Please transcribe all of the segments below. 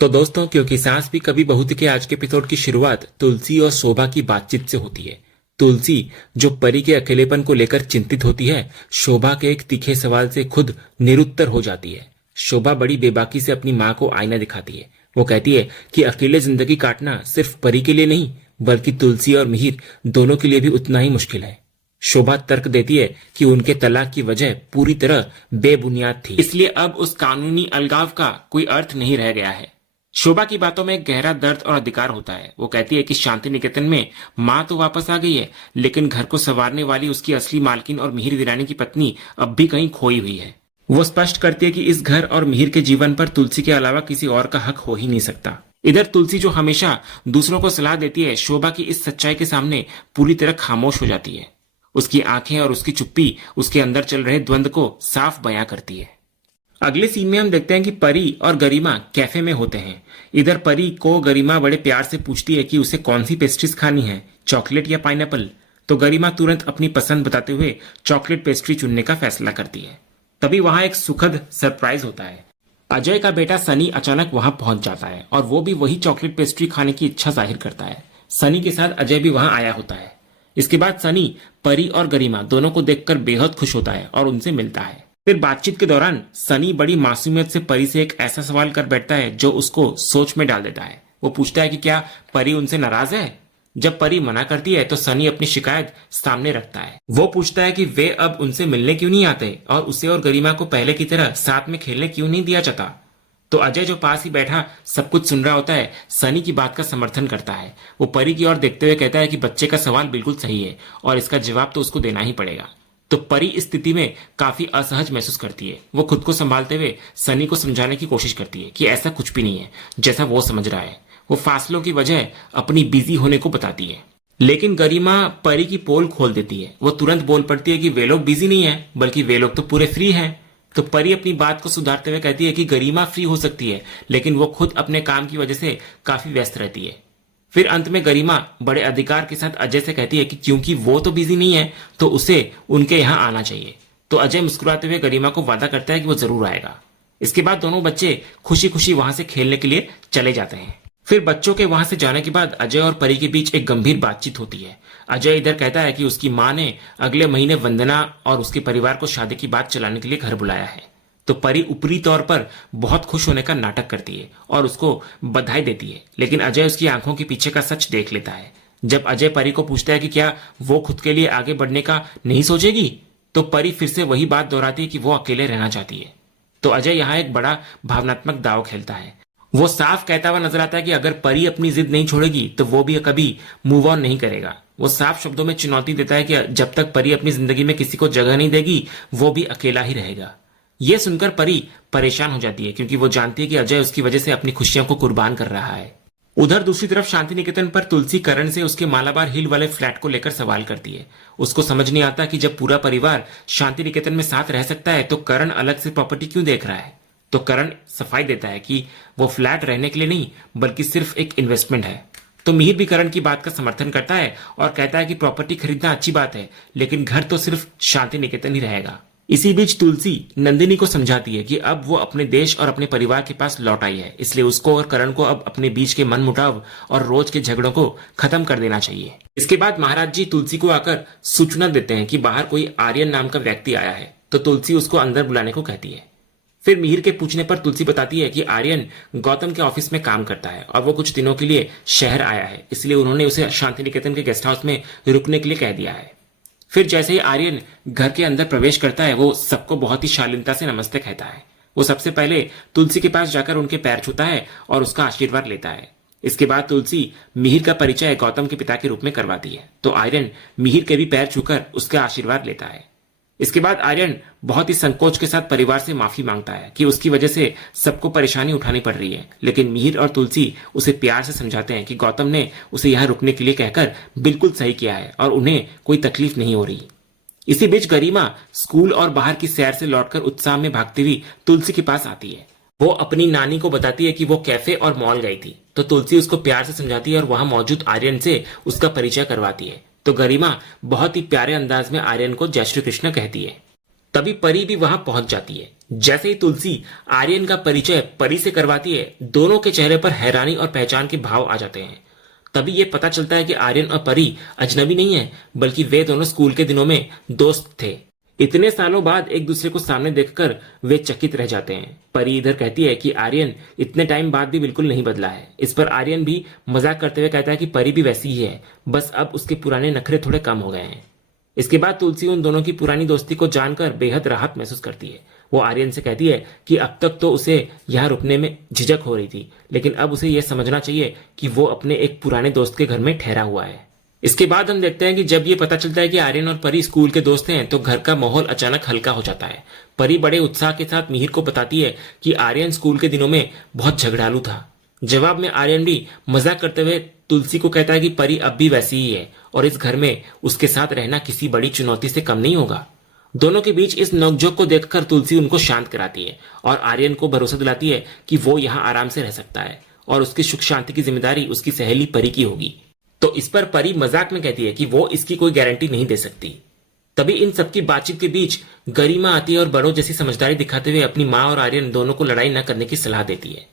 तो दोस्तों, क्योंकि सास भी कभी बहू थी के आज के एपिसोड की शुरुआत तुलसी और शोभा की बातचीत से होती है। तुलसी जो परी के अकेलेपन को लेकर चिंतित होती है, शोभा के एक तीखे सवाल से खुद निरुत्तर हो जाती है। शोभा बड़ी बेबाकी से अपनी माँ को आईना दिखाती है। वो कहती है कि अकेले जिंदगी काटना सिर्फ परी के लिए नहीं, बल्कि तुलसी और मिहिर दोनों के लिए भी उतना ही मुश्किल है। शोभा तर्क देती है कि उनके तलाक की वजह पूरी तरह बेबुनियाद थी, इसलिए अब उस कानूनी अलगाव का कोई अर्थ नहीं रह गया है। शोभा की बातों में गहरा दर्द और अधिकार होता है। वो कहती है कि शांति निकेतन में माँ तो वापस आ गई है, लेकिन घर को संवारने वाली उसकी असली मालकिन और मिहिर वीरानी की पत्नी अब भी कहीं खोई हुई है। वो स्पष्ट करती है कि इस घर और मिहिर के जीवन पर तुलसी के अलावा किसी और का हक हो ही नहीं सकता। इधर तुलसी जो हमेशा दूसरों को सलाह देती है, शोभा की इस सच्चाई के सामने पूरी तरह खामोश हो जाती है। उसकी आंखें और उसकी चुप्पी उसके अंदर चल रहे द्वंद्व को साफ बयां करती है। अगले सीन में हम देखते हैं कि परी और गरिमा कैफे में होते हैं। इधर परी को गरिमा बड़े प्यार से पूछती है कि उसे कौन सी पेस्ट्रीज खानी है, चॉकलेट या पाइनएप्पल। तो गरिमा तुरंत अपनी पसंद बताते हुए चॉकलेट पेस्ट्री चुनने का फैसला करती है। तभी वहां एक सुखद सरप्राइज होता है। अजय का बेटा सनी अचानक वहां पहुंच जाता है और वो भी वही चॉकलेट पेस्ट्री खाने की इच्छा जाहिर करता है। सनी के साथ अजय भी वहां आया होता है। इसके बाद सनी परी और गरिमा दोनों को देखकर बेहद खुश होता है और उनसे मिलता है। फिर बातचीत के दौरान सनी बड़ी मासूमियत से परी से एक ऐसा सवाल कर बैठता है जो उसको सोच में डाल देता है। वो पूछता है कि क्या परी उनसे नाराज है। जब परी मना करती है तो सनी अपनी शिकायत सामने रखता है। वो पूछता है कि वे अब उनसे मिलने क्यों नहीं आते और उसे और गरिमा को पहले की तरह साथ में खेलने क्यों नहीं दिया जाता। तो अजय जो पास ही बैठा सब कुछ सुन रहा होता है, सनी की बात का समर्थन करता है। वो परी की ओर देखते हुए कहता है कि बच्चे का सवाल बिल्कुल सही है और इसका जवाब तो उसको देना ही पड़ेगा। तो परी इस स्थिति में काफी असहज महसूस करती है। वो खुद को संभालते हुए सनी को समझाने की कोशिश करती है कि ऐसा कुछ भी नहीं है जैसा वो समझ रहा है। वो फासलों की वजह अपनी बिजी होने को बताती है, लेकिन गरिमा परी की पोल खोल देती है। वो तुरंत बोल पड़ती है कि वे लोग बिजी नहीं है, बल्कि वे लोग तो पूरे फ्री हैं। तो परी अपनी बात को सुधारते हुए कहती है कि गरिमा फ्री हो सकती है, लेकिन वो खुद अपने काम की वजह से काफी व्यस्त रहती है। फिर अंत में गरिमा बड़े अधिकार के साथ अजय से कहती है कि क्योंकि वो तो बिजी नहीं है तो उसे उनके यहाँ आना चाहिए। तो अजय मुस्कुराते हुए गरिमा को वादा करता है कि वो जरूर आएगा। इसके बाद दोनों बच्चे खुशी खुशी वहां से खेलने के लिए चले जाते हैं। फिर बच्चों के वहां से जाने के बाद अजय और परी के बीच एक गंभीर बातचीत होती है। अजय इधर कहता है कि उसकी माँ ने अगले महीने वंदना और उसके परिवार को शादी की बात चलाने के लिए घर बुलाया है। तो परी ऊपरी तौर पर बहुत खुश होने का नाटक करती है और उसको बधाई देती है, लेकिन अजय उसकी आंखों के पीछे का सच देख लेता है। जब अजय परी को पूछता है कि क्या वो खुद के लिए आगे बढ़ने का नहीं सोचेगी, तो परी फिर से वही बात दोहराती है कि वो अकेले रहना चाहती है। तो अजय यहाँ एक बड़ा भावनात्मक दाव खेलता है। वो साफ कहता हुआ नजर आता है कि अगर परी अपनी जिद नहीं छोड़ेगी तो वो भी कभी मूव ऑन नहीं करेगा। वो साफ शब्दों में चुनौती देता है कि जब तक परी अपनी जिंदगी में किसी को जगह नहीं देगी, वो भी अकेला ही रहेगा। यह सुनकर परी परेशान हो जाती है, क्योंकि वो जानती है कि अजय उसकी वजह से अपनी खुशियों को कुर्बान कर रहा है। उधर दूसरी तरफ शांति निकेतन पर तुलसी करण से उसके मालाबार हिल वाले फ्लैट को लेकर सवाल करती है। उसको समझ नहीं आता कि जब पूरा परिवार शांति निकेतन में साथ रह सकता है तो करण अलग से प्रॉपर्टी क्यों देख रहा है। तो करण सफाई देता है कि वो फ्लैट रहने के लिए नहीं, बल्कि सिर्फ एक इन्वेस्टमेंट है। तो मिहिर भी करण की बात का समर्थन करता है और कहता है कि प्रॉपर्टी खरीदना अच्छी बात है, लेकिन घर तो सिर्फ शांति निकेतन ही रहेगा। इसी बीच तुलसी नंदिनी को समझाती है कि अब वो अपने देश और अपने परिवार के पास लौट आई है, इसलिए उसको और करण को अब अपने बीच के मनमुटाव और रोज के झगड़ों को खत्म कर देना चाहिए। इसके बाद महाराज जी तुलसी को आकर सूचना देते हैं कि बाहर कोई आर्यन नाम का व्यक्ति आया है। तो तुलसी उसको अंदर बुलाने को कहती है। फिर मिहिर के पूछने पर तुलसी बताती है कि आर्यन गौतम के ऑफिस में काम करता है और वो कुछ दिनों के लिए शहर आया है, इसलिए उन्होंने उसे शांति निकेतन के गेस्ट हाउस में रुकने के लिए कह दिया है। फिर जैसे ही आर्यन घर के अंदर प्रवेश करता है, वो सबको बहुत ही शालीनता से नमस्ते कहता है। वो सबसे पहले तुलसी के पास जाकर उनके पैर छूता है और उसका आशीर्वाद लेता है। इसके बाद तुलसी मिहिर का परिचय गौतम के पिता के रूप में करवाती है। तो आर्यन मिहिर के भी पैर छूकर उसका आशीर्वाद लेता है। इसके बाद आर्यन बहुत ही संकोच के साथ परिवार से माफी मांगता है कि उसकी वजह से सबको परेशानी उठानी पड़ रही है, लेकिन मिहिर और तुलसी उसे प्यार से समझाते हैं कि गौतम ने उसे यहाँ रुकने के लिए कहकर बिल्कुल सही किया है और उन्हें कोई तकलीफ नहीं हो रही। इसी बीच गरिमा स्कूल और बाहर की सैर से लौटकर उत्साह में भागती हुई तुलसी के पास आती है। वो अपनी नानी को बताती है कि वो कैफे और मॉल गई थी। तो तुलसी उसको प्यार से समझाती है और वहां मौजूद आर्यन से उसका परिचय करवाती है। तो गरिमा बहुत ही प्यारे अंदाज में आर्यन को जय श्री कृष्ण कहती है। तभी परी भी वहां पहुंच जाती है। जैसे ही तुलसी आर्यन का परिचय परी से करवाती है, दोनों के चेहरे पर हैरानी और पहचान के भाव आ जाते हैं। तभी ये पता चलता है कि आर्यन और परी अजनबी नहीं है, बल्कि वे दोनों स्कूल के दिनों में दोस्त थे। इतने सालों बाद एक दूसरे को सामने देखकर वे चकित रह जाते हैं। परी इधर कहती है कि आर्यन इतने टाइम बाद भी बिल्कुल नहीं बदला है। इस पर आर्यन भी मजाक करते हुए कहता है कि परी भी वैसी ही है, बस अब उसके पुराने नखरे थोड़े कम हो गए हैं। इसके बाद तुलसी उन दोनों की पुरानी दोस्ती को जानकर बेहद राहत महसूस करती है। वो आर्यन से कहती है कि अब तक तो उसे यहाँ रुकने में झिझक हो रही थी, लेकिन अब उसे यह समझना चाहिए कि वो अपने एक पुराने दोस्त के घर में ठहरा हुआ है। इसके बाद हम देखते हैं कि जब ये पता चलता है कि आर्यन और परी स्कूल के दोस्त हैं, तो घर का माहौल अचानक हल्का हो जाता है। परी बड़े उत्साह के साथ मिहिर को बताती है कि आर्यन स्कूल के दिनों में बहुत झगड़ालू था। जवाब में आर्यन भी मजाक करते हुए तुलसी को कहता है कि परी अब भी वैसी ही है और इस घर में उसके साथ रहना किसी बड़ी चुनौती से कम नहीं होगा। दोनों के बीच इस नोकझोंक को देखकर तुलसी उनको शांत कराती है और आर्यन को भरोसा दिलाती है कि वो यहाँ आराम से रह सकता है और उसकी सुख शांति की जिम्मेदारी उसकी सहेली परी की होगी। तो इस पर परी मजाक में कहती है कि वो इसकी कोई गारंटी नहीं दे सकती। तभी इन सबकी बातचीत के बीच गरिमा आती है और बड़ों जैसी समझदारी दिखाते हुए अपनी माँ और आर्यन दोनों को लड़ाई न करने की सलाह देती है।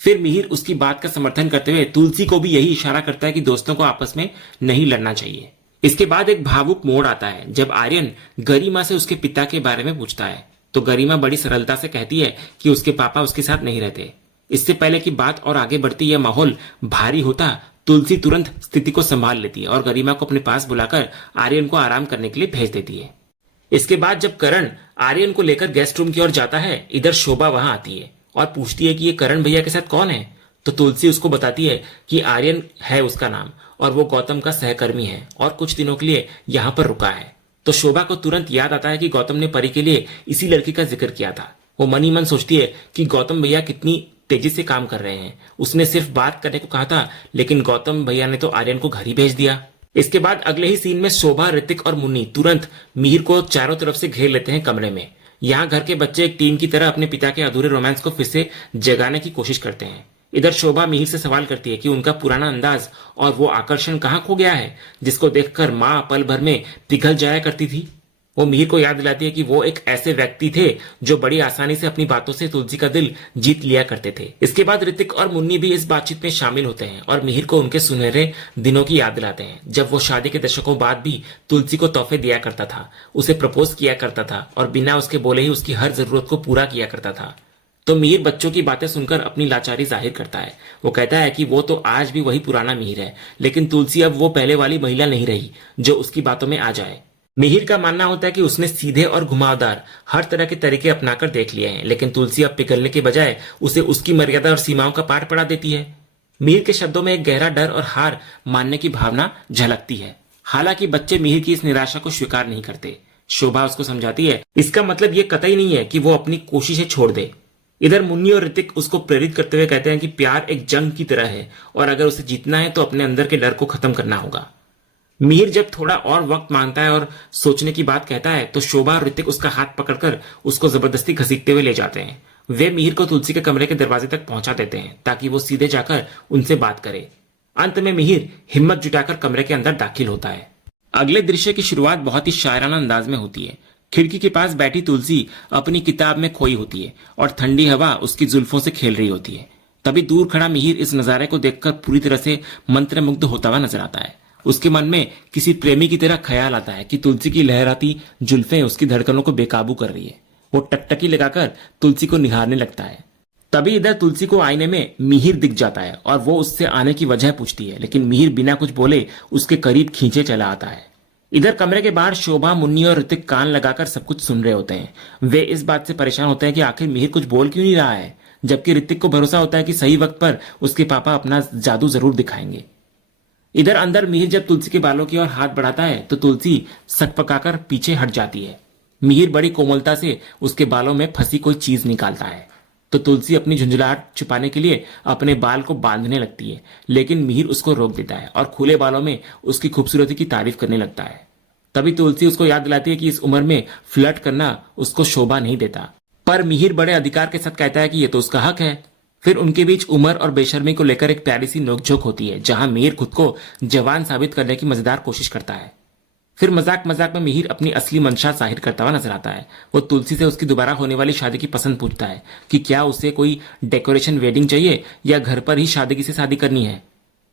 फिर मिहिर उसकी बात का समर्थन करते हुए तुलसी को भी यही इशारा करता है कि दोस्तों को आपस में नहीं लड़ना चाहिए। इसके बाद एक भावुक मोड़ आता है जब आर्यन गरिमा से उसके पिता के बारे में पूछता है, तो गरिमा बड़ी सरलता से कहती है कि उसके पापा उसके साथ नहीं रहते। इससे पहले कि बात और आगे बढ़ती यह माहौल भारी होता, तुलसी तुरंत स्थिति को संभाल लेती है और गरिमा को अपने पास बुलाकर आर्यन को आराम करने के लिए भेज देती है। इसके बाद जब करण आर्यन को लेकर गेस्ट रूम की ओर जाता है, इधर शोभा वहां आती है और पूछती है कि ये करण भैया के साथ कौन है। तो तुलसी उसको बताती है कि आर्यन है उसका नाम और वो गौतम का सहकर्मी है और कुछ दिनों के लिए यहाँ पर रुका है। तो शोभा को तुरंत याद आता है कि गौतम ने परी के लिए इसी लड़की का जिक्र किया था। वो मन ही मन सोचती है कि गौतम भैया कितनी तेजी से काम कर रहे हैं। उसने सिर्फ बात करने को कहा था, लेकिन गौतम भैया ने तो आर्यन को घर ही भेज दिया। इसके बाद अगले ही सीन में शोभा, ऋतिक और मुन्नी तुरंत मिहिर को चारों तरफ से घेर लेते हैं कमरे में। यहाँ घर के बच्चे एक टीम की तरह अपने पिता के अधूरे रोमांस को फिर से जगाने की कोशिश करते हैं। इधर शोभा मिहिर से सवाल करती है कि उनका पुराना अंदाज और वो आकर्षण कहाँ खो गया है, जिसको देखकर माँ पल भर में पिघल जाया करती थी। वो मिहिर को याद दिलाती है कि वो एक ऐसे व्यक्ति थे जो बड़ी आसानी से अपनी बातों से तुलसी का दिल जीत लिया करते थे। इसके बाद ऋतिक और मुन्नी भी इस बातचीत में शामिल होते हैं और मिहिर को उनके सुनहरे दिनों की याद दिलाते हैं, जब वो शादी के दशकों बाद भी तुलसी को तोहफे दिया करता था, उसे प्रपोज किया करता था और बिना उसके बोले ही उसकी हर जरूरत को पूरा किया करता था। तो मिहिर बच्चों की बातें सुनकर अपनी लाचारी जाहिर करता है। वो कहता है कि वो तो आज भी वही पुराना मिहिर है, लेकिन तुलसी अब वो पहले वाली महिला नहीं रही जो उसकी बातों में आ जाए। मिहिर का मानना होता है कि उसने सीधे और घुमावदार हर तरह के तरीके अपनाकर देख लिए हैं, लेकिन तुलसी अब पिघलने के बजाय उसे उसकी मर्यादा और सीमाओं का पाठ पढ़ा देती है। मिहिर के शब्दों में एक गहरा डर और हार मानने की भावना झलकती है। हालांकि बच्चे मिहिर की इस निराशा को स्वीकार नहीं करते। शोभा उसको समझाती है, इसका मतलब ये कतई नहीं है कि वो अपनी कोशिशें छोड़ दे। इधर मुन्नी और ऋतिक उसको प्रेरित करते हुए कहते हैं कि प्यार एक जंग की तरह है और अगर उसे जीतना है तो अपने अंदर के डर को खत्म करना होगा। मिहिर जब थोड़ा और वक्त मांगता है और सोचने की बात कहता है, तो शोभा और ऋतिक उसका हाथ पकड़कर उसको जबरदस्ती घसीटते हुए ले जाते हैं। वे मिहिर को तुलसी के कमरे के दरवाजे तक पहुंचा देते हैं ताकि वो सीधे जाकर उनसे बात करे। अंत में मिहिर हिम्मत जुटाकर कमरे के अंदर दाखिल होता है। अगले दृश्य की शुरुआत बहुत ही शायराना अंदाज में होती है। खिड़की के पास बैठी तुलसी अपनी किताब में खोई होती है और ठंडी हवा उसकी जुल्फों से खेल रही होती है। तभी दूर खड़ा मिहिर इस नजारे को देखकर पूरी तरह से मंत्रमुग्ध होता हुआ नजर आता है। उसके मन में किसी प्रेमी की तरह ख्याल आता है कि तुलसी की लहराती जुल्फें उसकी धड़कनों को बेकाबू कर रही है। वो टकटकी लगाकर तुलसी को निहारने लगता है। तभी इधर तुलसी को आईने में मिहिर दिख जाता है और वो उससे आने की वजह पूछती है, लेकिन मिहिर बिना कुछ बोले उसके करीब खींचे चला आता है। इधर कमरे के बाहर शोभा, मुन्नी और ऋतिक कान लगाकर सब कुछ सुन रहे होते हैं। वे इस बात से परेशान होते हैं कि आखिर मिहिर कुछ बोल क्यों नहीं रहा है, जबकि ऋतिक को भरोसा होता है कि सही वक्त पर उसके पापा अपना जादू जरूर दिखाएंगे। इधर अंदर मिहिर जब तुलसी के बालों की ओर हाथ बढ़ाता है तो तुलसी सकपकाकर पीछे हट जाती है। मिहिर बड़ी कोमलता से उसके बालों में फंसी कोई चीज निकालता है तो तुलसी अपनी झुंझलाहट छुपाने के लिए अपने बाल को बांधने लगती है, लेकिन मिहिर उसको रोक देता है और खुले बालों में उसकी खूबसूरती की तारीफ करने लगता है। तभी तुलसी उसको याद दिलाती है कि इस उम्र में फ्लर्ट करना उसको शोभा नहीं देता, पर मिहिर बड़े अधिकार के साथ कहता है कि यह तो उसका हक है। फिर उनके बीच उम्र और बेशर्मी को लेकर एक प्यारी सी नोकझोंक होती है, जहां मिहिर खुद को जवान साबित करने की मजेदार कोशिश करता है। फिर मजाक मजाक में मिहिर अपनी असली मंशा जाहिर करता हुआ नजर आता है। वो तुलसी से उसकी दोबारा होने वाली शादी की पसंद पूछता है कि क्या उसे कोई डेकोरेशन वेडिंग चाहिए या घर पर ही शादी से शादी करनी है।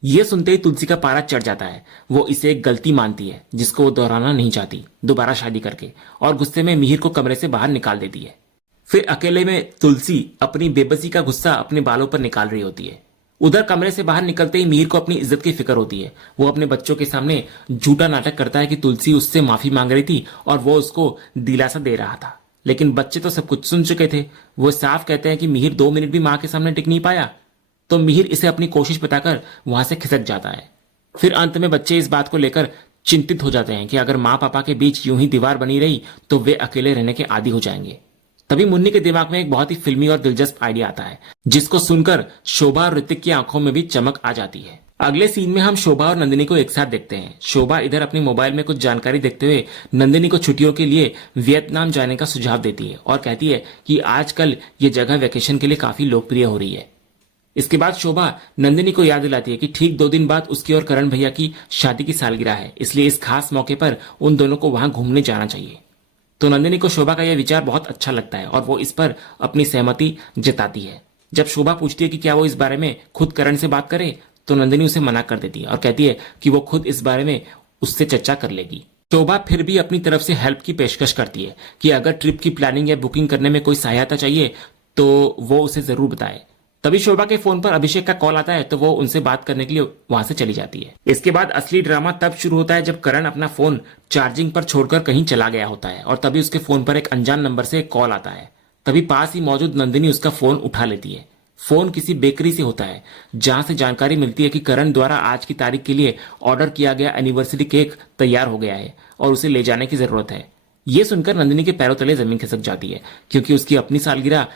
ये सुनते ही तुलसी का पारा चढ़ जाता है। वो इसे एक गलती मानती है जिसको वो दोहराना नहीं चाहती दोबारा शादी करके, और गुस्से में मिहिर को कमरे से बाहर निकाल देती है। फिर अकेले में तुलसी अपनी बेबसी का गुस्सा अपने बालों पर निकाल रही होती है। उधर कमरे से बाहर निकलते ही मिहिर को अपनी इज्जत की फिक्र होती है। वो अपने बच्चों के सामने झूठा नाटक करता है कि तुलसी उससे माफी मांग रही थी और वो उसको दिलासा दे रहा था, लेकिन बच्चे तो सब कुछ सुन चुके थे। वो साफ कहते हैं कि मिहिर 2 मिनट भी मां के सामने टिक नहीं पाया, तो मिहिर इसे अपनी कोशिश बताकर वहां से खिसक जाता है। फिर अंत में बच्चे इस बात को लेकर चिंतित हो जाते हैं कि अगर माँ पापा के बीच यूं ही दीवार बनी रही तो वे अकेले रहने के आदी हो जाएंगे। तभी मुन्नी के दिमाग में एक बहुत ही फिल्मी और दिलचस्प आइडिया आता है, जिसको सुनकर शोभा और ऋतिक की आंखों में भी चमक आ जाती है। अगले सीन में हम शोभा और नंदिनी को एक साथ देखते हैं। शोभा इधर अपनी मोबाइल में कुछ जानकारी देखते हुए नंदिनी को छुट्टियों के लिए वियतनाम जाने का सुझाव देती है और कहती है कि आजकल ये जगह वेकेशन के लिए काफी लोकप्रिय हो रही है। इसके बाद शोभा नंदिनी को याद दिलाती है कि ठीक 2 दिन बाद उसकी और करण भैया की शादी की सालगिरह है, इसलिए इस खास मौके पर उन दोनों को वहां घूमने जाना चाहिए। तो नंदिनी को शोभा का यह विचार बहुत अच्छा लगता है और वो इस पर अपनी सहमति जताती है। जब शोभा पूछती है कि क्या वो इस बारे में खुद करण से बात करे, तो नंदिनी उसे मना कर देती है और कहती है कि वो खुद इस बारे में उससे चर्चा कर लेगी। शोभा फिर भी अपनी तरफ से हेल्प की पेशकश करती है कि अगर ट्रिप की प्लानिंग या बुकिंग करने में कोई सहायता चाहिए तो वो उसे जरूर बताए। तभी शोभा के फोन पर अभिषेक का कॉल आता है, तो वो उनसे बात करने के लिए वहां से चली जाती है। इसके बाद असली ड्रामा तब शुरू होता है जब करण अपना फोन चार्जिंग पर छोड़कर कहीं चला गया होता है और तभी उसके फोन पर एक अनजान नंबर से एक कॉल आता है। तभी पास ही मौजूद नंदिनी उसका फोन उठा लेती है। फोन किसी बेकरी से होता है, जहां से जानकारी मिलती है कि करण द्वारा आज की तारीख के लिए ऑर्डर किया गया एनिवर्सरी केक तैयार हो गया है और उसे ले जाने की जरूरत है। ये सुनकर नंदिनी के पैरों तले जमीन खिसक जाती है, क्योंकि उसकी अपनी सालगिरह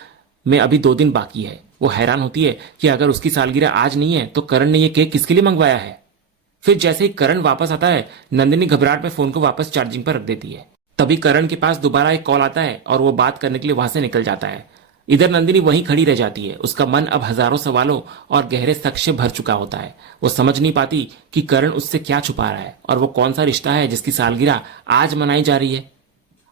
में अभी 2 दिन बाकी है। वो हैरान होती है कि अगर उसकी सालगिरह आज नहीं है तो करण ने यह केक किसके लिए मंगवाया है। फिर जैसे ही करण वापस आता है, नंदिनी घबराहट में फोन को वापस चार्जिंग पर रख देती है। तभी करण के पास दोबारा एक कॉल आता है और वो बात करने के लिए वहां से निकल जाता है। इधर नंदिनी वहीं खड़ी रह जाती है। उसका मन अब हजारों सवालों और गहरे शक से भर चुका होता है। वो समझ नहीं पाती कि करण उससे क्या छुपा रहा है और वो कौन सा रिश्ता है जिसकी सालगिरह आज मनाई जा रही है।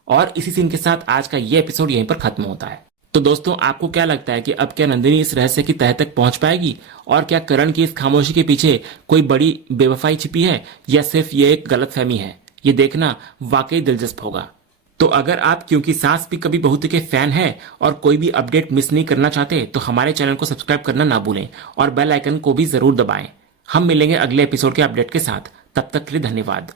और इसी सीन के साथ आज का ये एपिसोड यहीं पर खत्म होता है। तो दोस्तों, आपको क्या लगता है कि अब क्या नंदिनी इस रहस्य की तह तक पहुंच पाएगी, और क्या करण की इस खामोशी के पीछे कोई बड़ी बेवफाई छिपी है या सिर्फ ये एक गलतफहमी है? ये देखना वाकई दिलचस्प होगा। तो अगर आप क्योंकि सास भी कभी बहू के फैन है और कोई भी अपडेट मिस नहीं करना चाहते तो हमारे चैनल को सब्सक्राइब करना ना भूलें और बेल आइकन को भी जरूर दबाएं। हम मिलेंगे अगले एपिसोड के अपडेट के साथ। तब तक के लिए धन्यवाद।